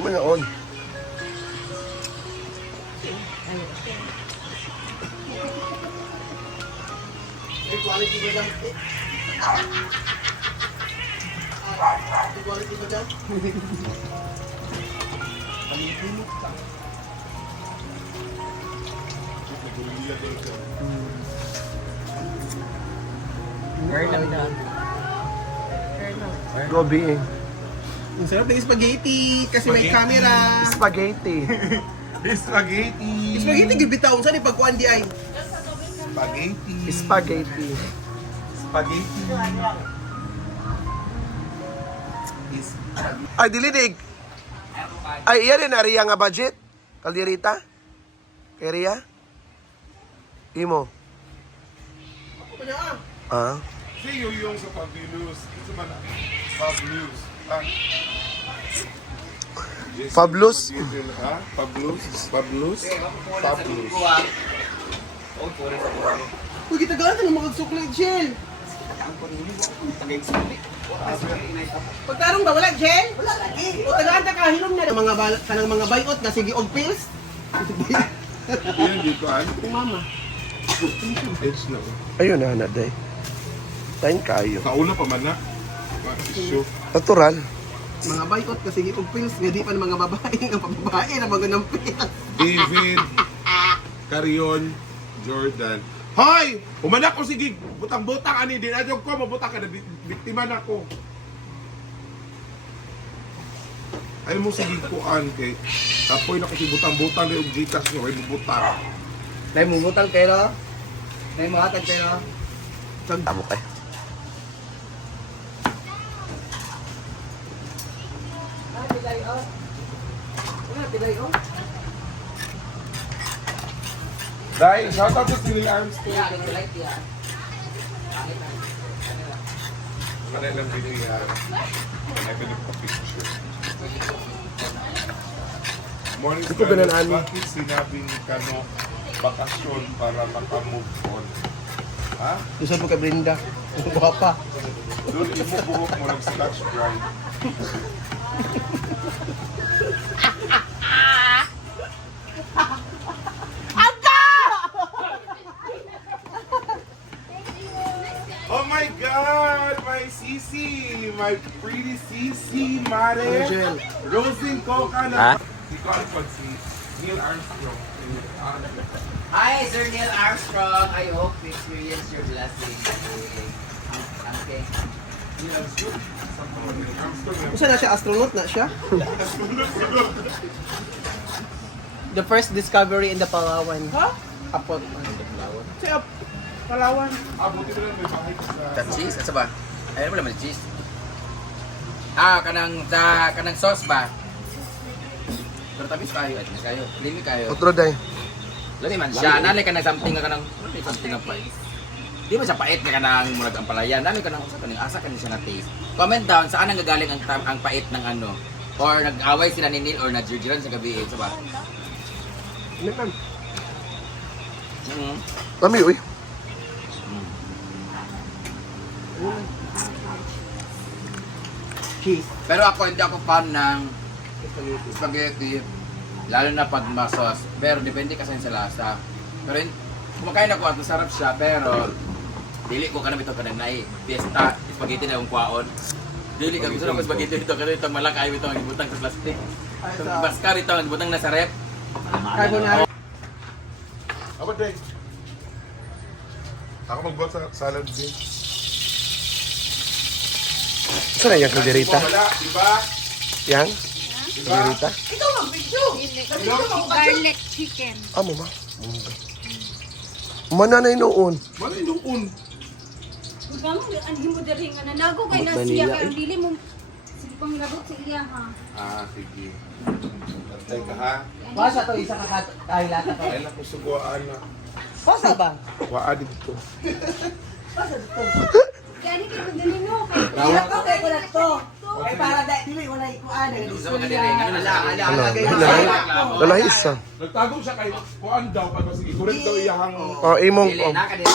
Kumain na on. Quality ba dyan? Quality ba dyan? Gobi eh. Ang sarap ng spaghetti kasi may camera. Spaghetti. Spaghetti. Spaghetti gibitaon sa ni pagkuan di ay. Spaghetti. Spaghetti. Spaghetti. Ay, dilidig. Ay, iya rin, Aria nga budget. Kaldirita. Kay Ria. Imo. Ah. Siya yung sa Fabulous. Ito ba na? Fabulous. Ah. Fabulous. Ha? Fabulous? Fabulous? Fabulous. Uy, kita gana ng mga suklay, Jen. Pagtarong ba, wala, Jen? Wala lagi. O, tagaan ka kahilom na. Kanang mga bayot na sige og pills. Yan, dito an. Yung mama. It's na. Ayun na, naday. Tain kayo. Kauna pa man na. Issue. Natural. Mga bayot na sige og pills. Nga di pa ng mga babae. Ang pababae na mga ng pills. David. Carion. Jordan. Hoy! Umanak ko sige. Butang-butang ani. Dinadyo ko. Mabutang ka na. Biktima na ko. Ay mo sige kuan kay tapoy na kasi butang-butang na yung gikas nyo. Ay bubutang. Dahil mumutang kayo. Dahil mahatag kayo. Tamo kayo. Dahil, shout out to Phil Armstrong. Kanilang binigyan. Kanilang pa-picture. Morning Ito ganun, Ani. Bakit sinabing kano bakasyon para makamove on? Ha? Gusto mo kay Brenda. Ang guwapa. Doon imo buhok mo nag-scotch bride. Oh my God! My Sisi! My pretty Sisi, Mare! Rachel. Rosin Coca Ha? na... Ikaw ang pag si Neil Armstrong. Hi, Sir Neil Armstrong. I hope you experience your blessing. Okay. Neil Armstrong? Neil Armstrong. Kung na siya? Astronaut na siya? The first discovery in the Palawan. Ha? Apot. Siya, Palawan. Buti na lang may bahay ka sa... That cheese? Asa ba? Ayun mo naman cheese. Kanang sauce ba? Pero tamis kayo, at kayo. Limi kayo. Otro day. Lami man siya. Nanay ka ng something nga kanang... Ano yung something nga pait? Di ba siya pait nga kanang murag ang palayan? Nanay ka ng asa ka siya na taste. Comment down, saan ang gagaling ang pait ng ano? Or nag-away sila ni Neil or nag-jirjiran sa gabi. Sa ba? Lami, uy. Cheese. Pero ako, hindi ako fan ng spaghetti. Lalo na pag masos. Pero depende kasi sa lasa. Pero kumakain ako at masarap siya. Pero dili ko kanam ito kanang nai. Fiesta, spaghetti na yung kwaon. Dili ka gusto ng spaghetti ito. Kasi itong malakay ito ang ibutang sa plastic. Itong baskar ito ang ibutang na sa rep. Carbonara. Aba, day. Ako mag-bot sa salad din. Saan na yung kaldirita? Wala, di ba? Yang? Diba? Kaldirita? Garlic chicken. Amo ma. Mananay noon. Ano yung un? Bang anhi mo diri nga nanago kay Manila, nasiya kay eh. ang dili mo sige pang labot sa iya ha. Sige. Tantay ka ha? Basa to, isa ka kahilata to. Ay, naku, suguan na. Basa ba? Waa dito. Gani kay ko dili no kay Iya ko kay kulat to. Ay para dahil dili wala ikuan. Sa mga dili, ganun na lang. Ano? Lalahis ah. Nagtago siya kay kuan daw pag sige kuret daw iyahang Oh, imong. Dili, Oh. naka dili.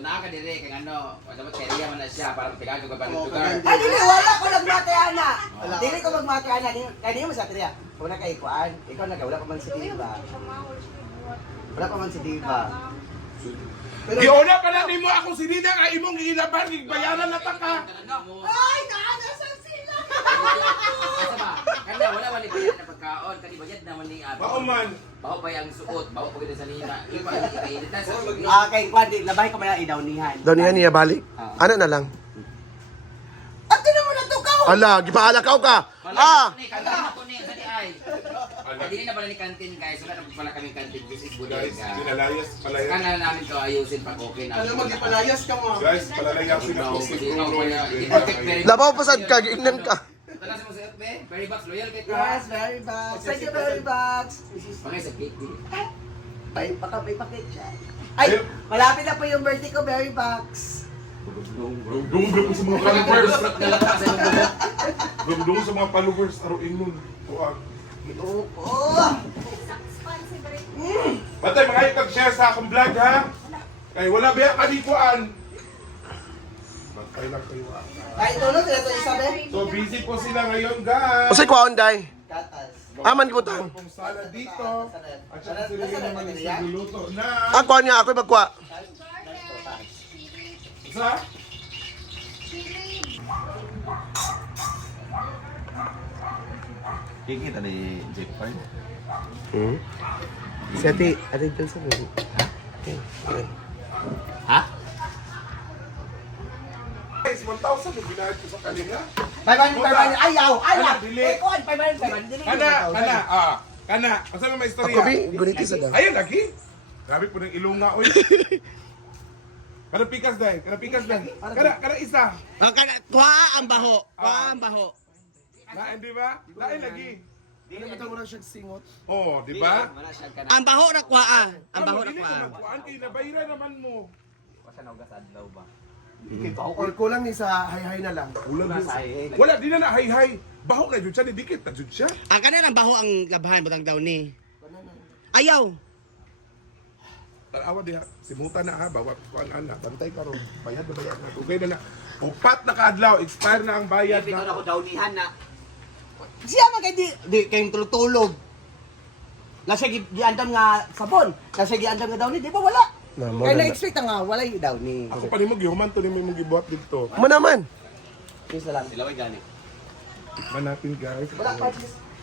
Tuna ka dire kay ano, dapat kaya man na siya para pigado ka balik lugar. Ay, dili, wala ko nagmate, ana. Dili ko magmate, ana. Kaya di mo sa triya. Una kay Kuan, ikaw na wala pa man si Diva. Wala pa man si Diva. Giuna pa na nimo ako si Dida kay imong gilaban bayaran na ta ka. Ay, naanasan sila! Asa ba? Kanya wala wali bayad na pagkaon, kani bayad na man ni abi. Bao man. Bawo pa yang suot, bawo pa gid sa nina. Ipa kainit na sa Kay Kuan, labahay ko man idawnihan. Daw niya niya balik. Ano na lang? At na mo natukaw! Ala, gipaalakaw ka. Ah! Ni kantin ako ni sa di ay. Dili na pala ni kantin guys, wala na pala kami kantin this is Guys, bodega. pinalayas. Kana namin to ayusin pag okay na. Ano magipalayas ka mo? Guys, palalayasin ako si Bruno. Labaw pasad ka, giingnan ka. Tala sa mo sa FB, very box loyal kay Yes, very box. Thank you very much. Pangay sa cake. May pakit siya. Ay, malapit na po yung birthday ko, very box. Dumdum ko sa mga followers. Dumdum sa mga followers. Aruin nun. Tuwag. Oh! Batay, mga ipag-share sa akong vlog ha. Kay wala ba kalikuan. Batay lang kayo ha. Ay, tulog sila sa isabi. So busy po sila ngayon guys. Usay kwaon day. Gatas. Aman gibutang. Pong sala dito. At saka sila yun naman yung nagluluto na. Ah, kuha niya, ako magkuha. Sa? Kikita ni Jeep Ford. Hmm? Si ate Johnson. Ha? Guys, 1,000 yung binayad ko sa kanila. 500, ayaw! Anak, dili. Eh, Kuan, 500, dili. Kana. Asa mo may istorya? Ako bi, guniti sa daw. Ayun, lagi. Grabe po ng ilunga, oy. Kada pikas dahil. Kada isa. Kuha ang baho. Kuha ang baho. Lain, di ba? Lain lagi. Dili mo lang siya singot. Oh, di ba? Ang baho na kuha. Ang baho na Dili kuha. ko magkuhan kayo, nabayra naman mo. Or kulang ni sa hay-hay na lang. Wala, di na na hay-hay. Baho na dyan siya, didikit na dyan siya. Ang kanan ang baho ang labahan butang daw ni. Ayaw. Tarawa diha, simutan na ha, bawat kuhan na, bantay ka ron. Bayad na. Ugay na na. Upat na kaadlaw, expire na ang bayad Ikaw na na. ko dawnihan na. Siya man kay di kayong tulog-tulog. Nasa giandam nga sabon. Nasa giandam nga daw ni, di ba wala? Kaya na-expect nga, wala yung daw ni. Ako pa ni mo gihuman to ni mo gibuhat dito. Mo naman. Please na lang. Silaway gani. Tikman natin guys. Wala pa,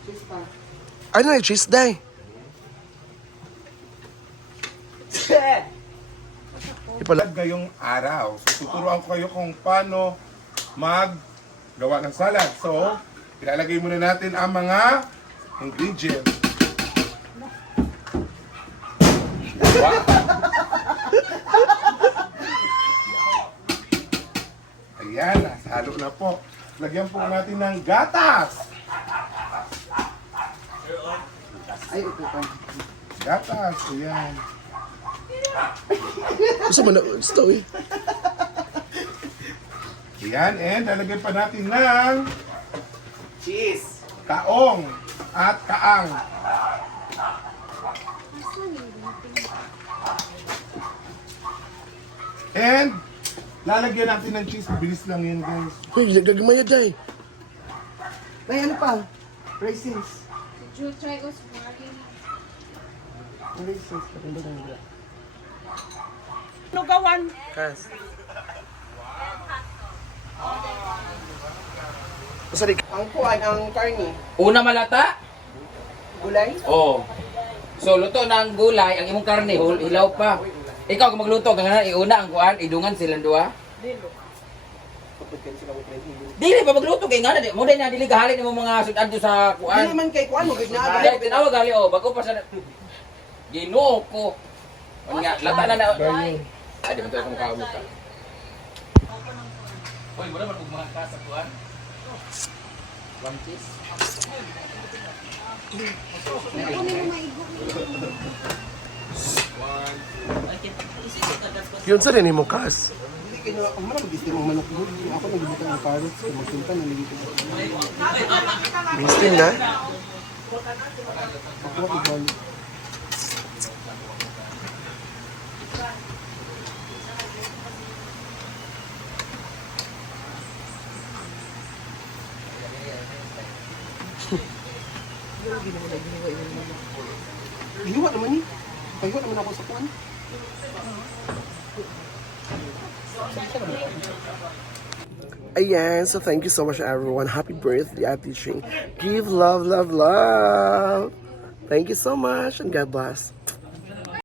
cheese pa. Ano yung cheese day? Ipala. Ngayong araw, so tuturuan ko kayo kung paano maggawa ng salad. So, ilalagay muna natin ang mga ingredients. Ayan, halo na po. Lagyan po natin ng gatas. Ay, ito pa. Gatas, ayan. Gusto mo na, gusto eh. Ayan, and lalagyan pa natin ng Cheese. kaong at kaang. And lalagyan natin ng cheese. Bilis lang yun, guys. Uy, gagmaya day. May ano pa? Raisins. Did you try us margarine? Raisins. Patunda na nila. Kas. Sorry. Ang kuwan, ang karni. Una malata? Gulay. Oh. So luto na ang gulay, ang imong karne hilaw pa. Ikaw kung magluto gangan iuna ang kuan, idungan silang duha. Dili pa magluto kay ngana di mo din na dili gahalin imong mga sudan sa Hindi kuan. naman kay kuwan, mugid na. Dili tinawag gali oh, bago pa sa Ginoo ko. Nga lata na na. Ay di man to akong kaamot ka. Hoy, mo naman ug mga kasa kuan. One piece. Yun sa rin mo kas. Hindi kinuha ko man, mag-istim ang manok doon. Ako nagbibigay ng carrots, magpunta na nilito. Mistin na. Ako ako balik. Giniwa naman ni. Paghiwa naman ako sa kuwan. Ayan, so thank you so much everyone. Happy birthday, Ate Ching. Give love, love, love. Thank you so much and God bless.